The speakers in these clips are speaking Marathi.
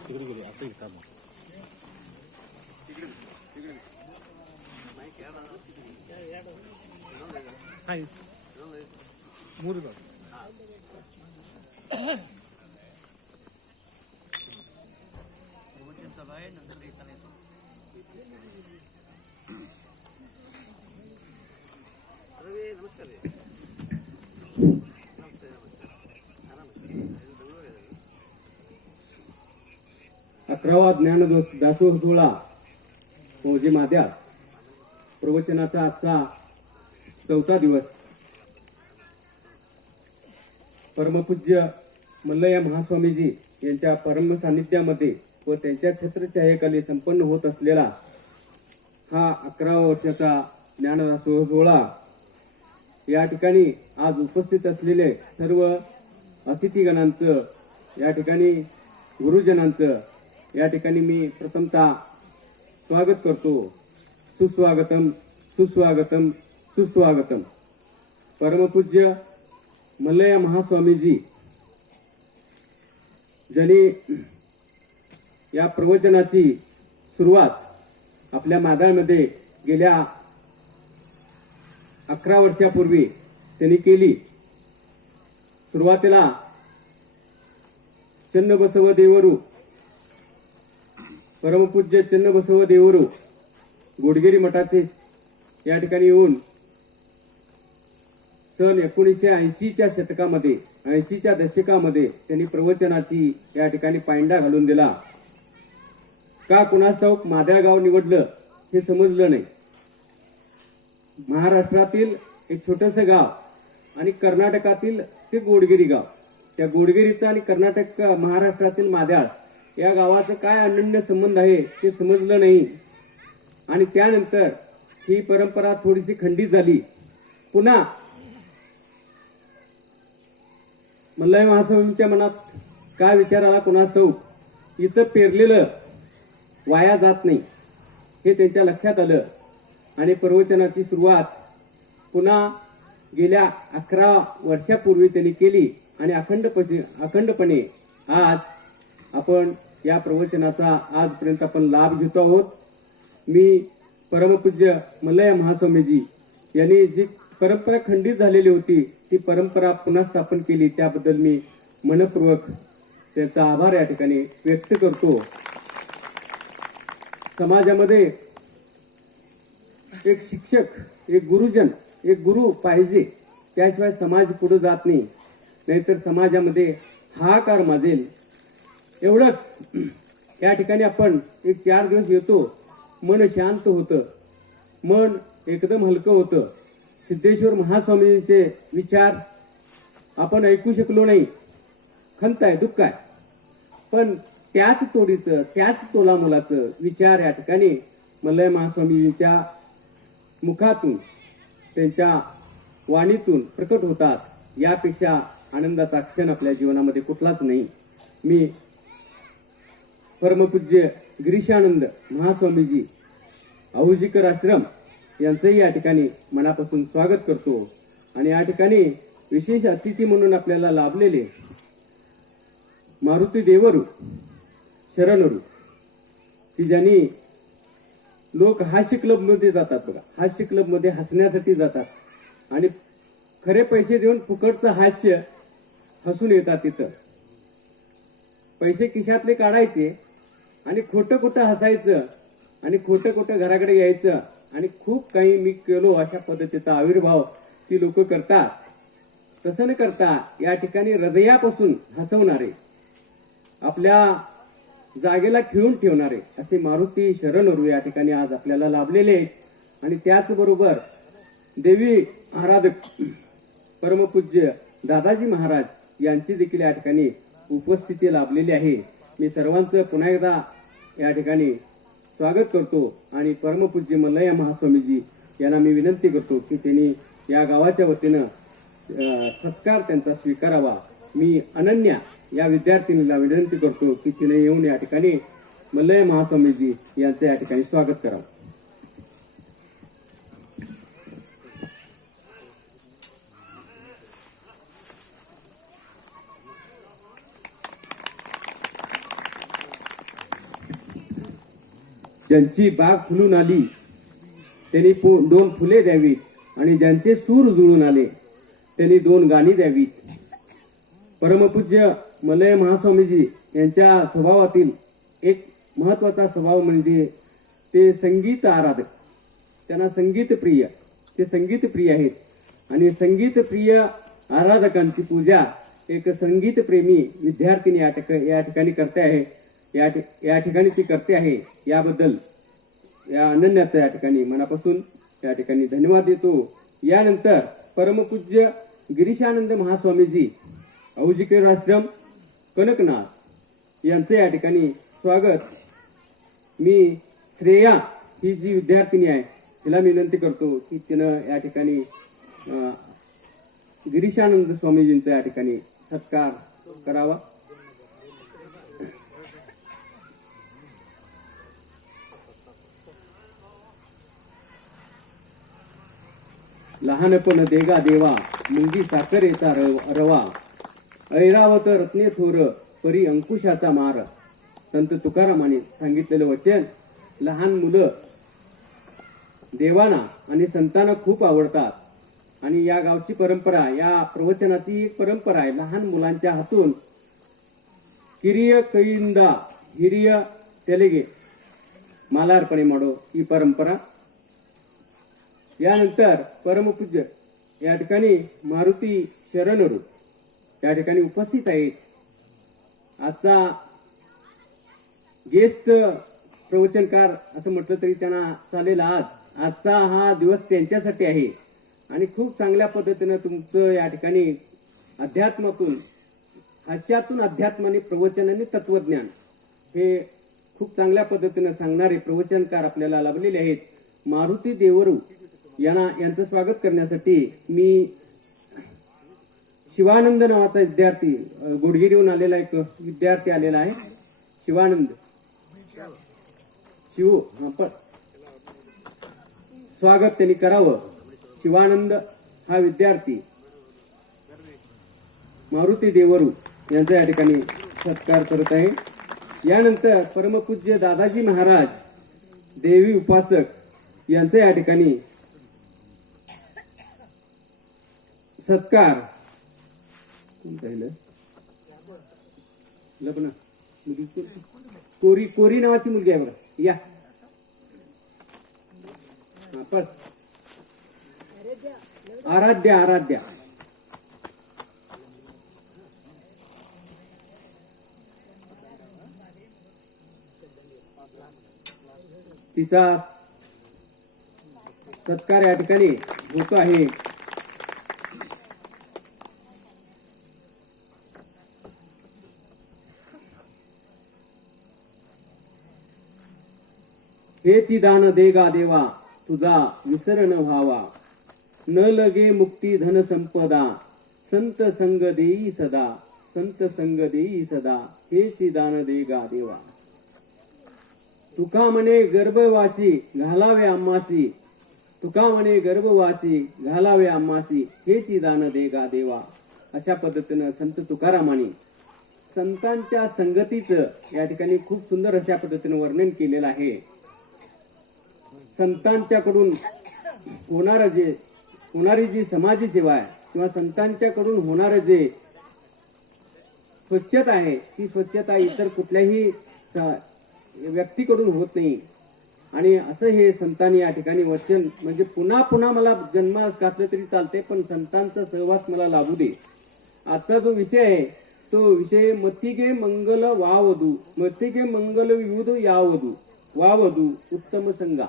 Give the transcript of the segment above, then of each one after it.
तिकडे गेले असं इथं मग हाय मूर बघ अकरावा ज्ञानदासोह सोहळा मौजे माद्या प्रवचनाचा आजचा 4था दिवस. परमपूज्य मल्लय्या महास्वामीजी यांच्या परम सानिध्यामध्ये व त्यांच्या छत्रछायेखाली संपन्न होत असलेला हा 11व्या वर्षाचा ज्ञानदासोह सोहळा. या ठिकाणी आज उपस्थित असलेले सर्व अतिथीगणांचं, या ठिकाणी गुरुजनांचं या ठिकाणी मी प्रथमतः स्वागत करतो. सुस्वागतम सुस्वागतम सुस्वागतम. परमपूज्य मल्लय्या महास्वामीजी ज्यांनी या प्रवचनाची सुरुवात आपल्या मादाळमध्ये गेल्या 11 वर्षापूर्वी त्यांनी केली. सुरुवातीला चन्नबसव देवरू, परमपूज्य चन्नबसव देवरू गोडगेरी मठाचे या ठिकाणी येऊन सन 1980च्या शतकामध्ये 80च्या दशकामध्ये त्यांनी प्रवचनाची या ठिकाणी पायंडा घालून दिला. का कुणास ठाऊक मादळगाव निवडलं हे समजलं नाही. महाराष्ट्रातील एक छोटंसं गाव आणि कर्नाटकातील ते गोडगेरी गाव, त्या गोडगेरीचा आणि कर्नाटक महाराष्ट्रातील माद्याळ या गावाचं काय अनन्य संबंध आहे ते समजलं नाही. आणि त्यानंतर ही परंपरा थोडीशी खंडित झाली. पुन्हा मल्लय्या महास्वामींच्या मनात काय विचार आला कुणास ठाऊक, इथं पेरलेलं वाया जात नाही हे त्यांच्या लक्षात आलं आणि प्रवचनाची सुरुवात पुन्हा गेल्या 11 वर्षापूर्वी त्यांनी केली आणि अखंडपणे आज आपण या प्रवचनाचा आजपर्यंत आपण लाभ घेतो आहोत. मी परमपूज्य मल्लय्या महास्वामीजी यांनी जी परंपरा खंडित झालेली होती ती परंपरा पुन्हा स्थापन केली, त्याबद्दल मी मनपूर्वक त्यांचा आभार या ठिकाणी व्यक्त करतो. समाजामध्ये एक शिक्षक, एक गुरुजन, एक गुरु पाहिजे, त्याशिवाय समाज पुढे जात नाही. नाहीतर समाजामध्ये हाहाकार माजेल. एवढंच या ठिकाणी आपण एक 4 दिवस येतो, मन शांत होतं, मन एकदम हलकं होतं. सिद्धेश्वर महास्वामींचे विचार आपण ऐकू शकलो नाही, खंत आहे, दुःख आहे. पण त्याच तोडीचं, त्याच तोलामोलाचं विचार या ठिकाणी मल्लय्या महास्वामींच्या मुखातून, त्यांच्या वाणीतून प्रकट होतात. यापेक्षा आनंदाचा क्षण आपल्या जीवनामध्ये कुठलाच नाही. मी परमपूज्य गिरीशानंद महास्वामीजी औजिकर आश्रम यांचंही या ठिकाणी मनापासून स्वागत करतो. आणि या ठिकाणी विशेष अतिथी म्हणून आपल्याला लाभलेले मारुती देवरू शरणरू, की ज्यांनी लोक हास्य क्लब मध्ये जातात बघा, हास्य क्लब मध्ये हसण्यासाठी जातात आणि खरे पैसे देऊन फुकटचं हास्य हसून येतात. तिथं पैसे खिशातले काढायचे आणि खोटं खोटं हसायचं आणि खोटं खोटं घराकडे यायचं आणि खूप काही मी केलो अशा पद्धतीचा आविर्भाव ती लोक करतात. तसं न करता या ठिकाणी हृदयापासून हसवणारे, आपल्या जागेला खिळून ठेवणारे असे मारुती शरणरू या ठिकाणी आज आपल्याला लाभलेले. आणि त्याचबरोबर देवी आराधक परमपूज्य दादाजी महाराज यांची देखील या ठिकाणी उपस्थिती लाभलेली आहे. मी सर्वांचं पुन्हा एकदा या ठिकाणी स्वागत करतो आणि परमपूज्य मल्लय्या महास्वामीजी यांना मी विनंती करतो की त्यांनी या गावाच्या वतीनं सत्कार त्यांचा स्वीकारावा. मी अनन्या या विद्यार्थिनीला विनंती करतो की तिने येऊन या ठिकाणी मल्लय्या महास्वामीजी यांचे या ठिकाणी स्वागत करावं. ज्यांची बाग फुलून आली त्यांनी 2 फुले द्यावीत आणि ज्यांचे सूर जुळून आले त्यांनी 2 गाणी द्यावीत. परमपूज्य मलय महास्वामीजी यांच्या स्वभावातील एक महत्वाचा स्वभाव म्हणजे ते संगीत आराधक. त्यांना संगीत प्रिय, ते संगीत प्रिय आहेत आणि संगीत प्रिय आराधकांची पूजा एक संगीत प्रेमी विद्यार्थिनी या ठिकाणी करते आहे. या ठिकाणी ती करते आहे. याबद्दल या अनन्याचा या ठिकाणी मनापासून या ठिकाणी धन्यवाद देतो. यानंतर परमपूज्य गिरीशानंद महास्वामीजी औजिकेर आश्रम कनकनाथ यांचे या ठिकाणी स्वागत. मी श्रेया ही जी विद्यार्थिनी आहे तिला विनंती करतो की तिनं या ठिकाणी गिरीशानंद स्वामीजींचा या ठिकाणी सत्कार करावा. लहानपण देगा देवा मुंगी साखरेचा रवा ऐरावत रत्ने थोर परी अंकुशाचा मार. संत तुकारामाने सांगितलेलं वचन लहान मुलं देवाना आणि संतांना खूप आवडतात आणि या गावची परंपरा, या प्रवचनाची एक परंपरा आहे. लहान मुलांच्या हातून किरिय कैंदा हिरिय तेलगे मालार्पणे माडो ही परंपरा. यानंतर परमपूज्य या ठिकाणी मारुती शरणरू या ठिकाणी उपस्थित आहेत. आजचा गेस्ट प्रवचनकार असं म्हटलं तरी त्यांना चालेल. आजचा हा दिवस त्यांच्यासाठी आहे आणि खूप चांगल्या पद्धतीनं तुमचं या ठिकाणी अध्यात्मातून, हास्यातून अध्यात्माने प्रवचन आणि तत्वज्ञान हे खूप चांगल्या पद्धतीनं सांगणारे प्रवचनकार आपल्याला लाभलेले आहेत. मारुती देवरू यांचं स्वागत करण्यासाठी मी शिवानंद नावाचा विद्यार्थी, गोडगिरीहून आलेला एक विद्यार्थी आलेला आहे. शिवानंद स्वागत त्यांनी करावं. शिवानंद हा विद्यार्थी मारुती देवरू यांचा या ठिकाणी सत्कार करत आहे. यानंतर परमपूज्य दादाजी महाराज देवी उपासक यांचं या ठिकाणी सत्कार. लग्न कोरी नावाची मुलगी आहे बघा. या आराध्या तिचा सत्कार या ठिकाणी होतो आहे. हेची दान देगा देवा तुझा विसर न व्हावा. न लगे मुक्ती धन संपदा संत संग देई सदा. संत संग देई सदा हेची दान देगा देवा. तुका म्हणे गर्भवासी घालावे आम्हासी. तुका म्हणे गर्भवासी घालावे आम्हासी हेची दान देगा देवा. अशा पद्धतीनं संत तुकारामाने संतांच्या संगतीचं या ठिकाणी खूप सुंदर अशा पद्धतीनं वर्णन केलेलं आहे. संतांच्याकडून होणारी जी समाजी सेवा आहे किंवा संतांच्याकडून होणारं जे स्वच्छता आहे ती स्वच्छता इतर कुठल्याही व्यक्तीकडून होत नाही. आणि असं हे संतांनी या ठिकाणी वचन म्हणजे पुन्हा पुन्हा मला जन्मास घातलं तरी चालते पण संतांचा सहवास मला लाभू दे. आजचा जो विषय आहे तो विषय मतिगे मंगल वावधू. मतिगे मंगल विविध यावधू वावधू उत्तम संगा.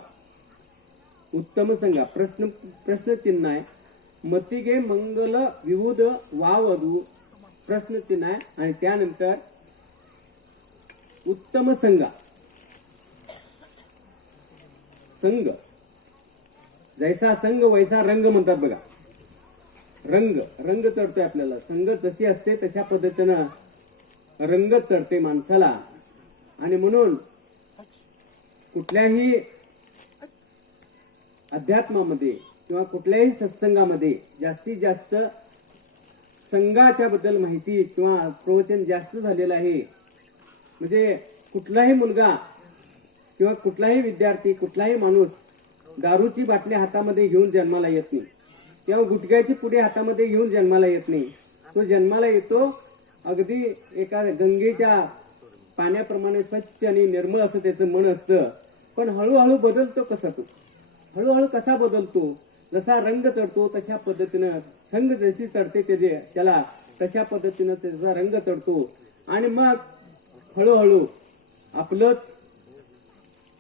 उत्तम संगा प्रश्नचिन्ह आहे. मतिगे मंगल विविध वावधू प्रश्नचिन्ह आहे आणि त्यानंतर उत्तम संगा. संघ जैसा संघ वैसा रंग म्हणतात बघा. रंग चढतोय आपल्याला. संघ जशी असते तशा पद्धतीनं रंग चढते माणसाला. आणि म्हणून कुठल्याही अध्यात्मामध्ये किंवा कुठल्याही सत्संगामध्ये जास्तीत जास्त संघाच्या बद्दल माहिती किंवा प्रवचन जास्त झालेलं आहे. म्हणजे कुठलाही मुलगा किंवा कुठलाही विद्यार्थी, कुठलाही माणूस दारूची बाटली हातामध्ये घेऊन जन्माला येत नाही किंवा गुटख्याची पुडी हातामध्ये घेऊन जन्माला येत नाही. तो जन्माला येतो अगदी एका गंगेच्या पाण्याप्रमाणे स्वच्छ आणि निर्मळ असं त्याचं मन असतं. पण हळूहळू बदलतो कसा तो, हळूहळू कसा बदलतो, जसा रंग चढतो तशा पद्धतीनं, संग जशी चढते त्याला तशा पद्धतीनं त्याचा रंग चढतो. आणि मग हळूहळू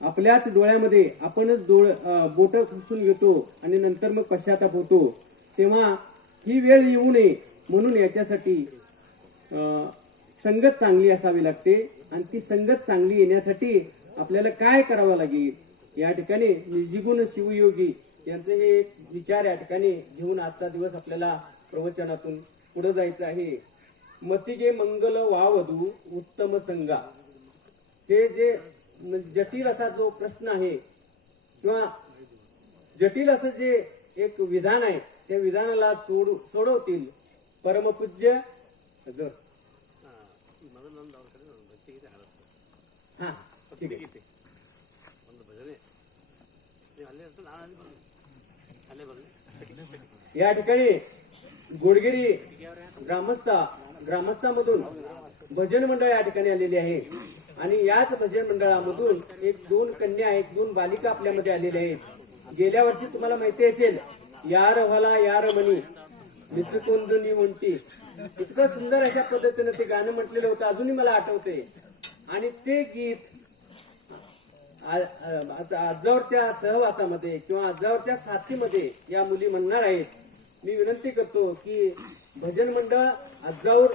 आपल्याच डोळ्यामध्ये आपणच बोट खुसून घेतो आणि नंतर मग पश्चाताप होतो. तेव्हा ही वेळ येऊ नये म्हणून याच्यासाठी संगत चांगली असावी लागते. आणि ती संगत चांगली येण्यासाठी आपल्याला काय करावं लागेल, या ठिकाणी निर्जिगुण शिवयोगी यांचे हे एक विचार या ठिकाणी घेऊन आजचा दिवस आपल्याला प्रवचनातून पुढे जायचं आहे. मतिगे मंगल वावधू उत्तम संगा, हे जे जटिल असा जो प्रश्न आहे किंवा जटिल असं जे एक विधान आहे, त्या विधानाला सोडवतील परमपूज्य हा ठीक आहे. या ठिकाणी गोडगिरी ग्रामस्थांमधून भजन मंडळ या ठिकाणी आलेले आहे. आणि याच भजन मंडळामधून एक 2 कन्या, 1-2 बालिका आपल्यामध्ये आलेल्या आहेत. गेल्या वर्षी तुम्हाला माहिती असेल, यार व्हाला यार मनी मिचकोंदनी म्हणती, इतकं सुंदर अशा पद्धतीने ते गाणं म्हटलेलं होतं, अजूनही मला आठवते. आणि ते गीत आजावरच्या सहवासामध्ये किंवा आजावरच्या साथीमध्ये या मुली म्हणणार आहेत. मी विनंती करतो की भजन मंडळ आजावर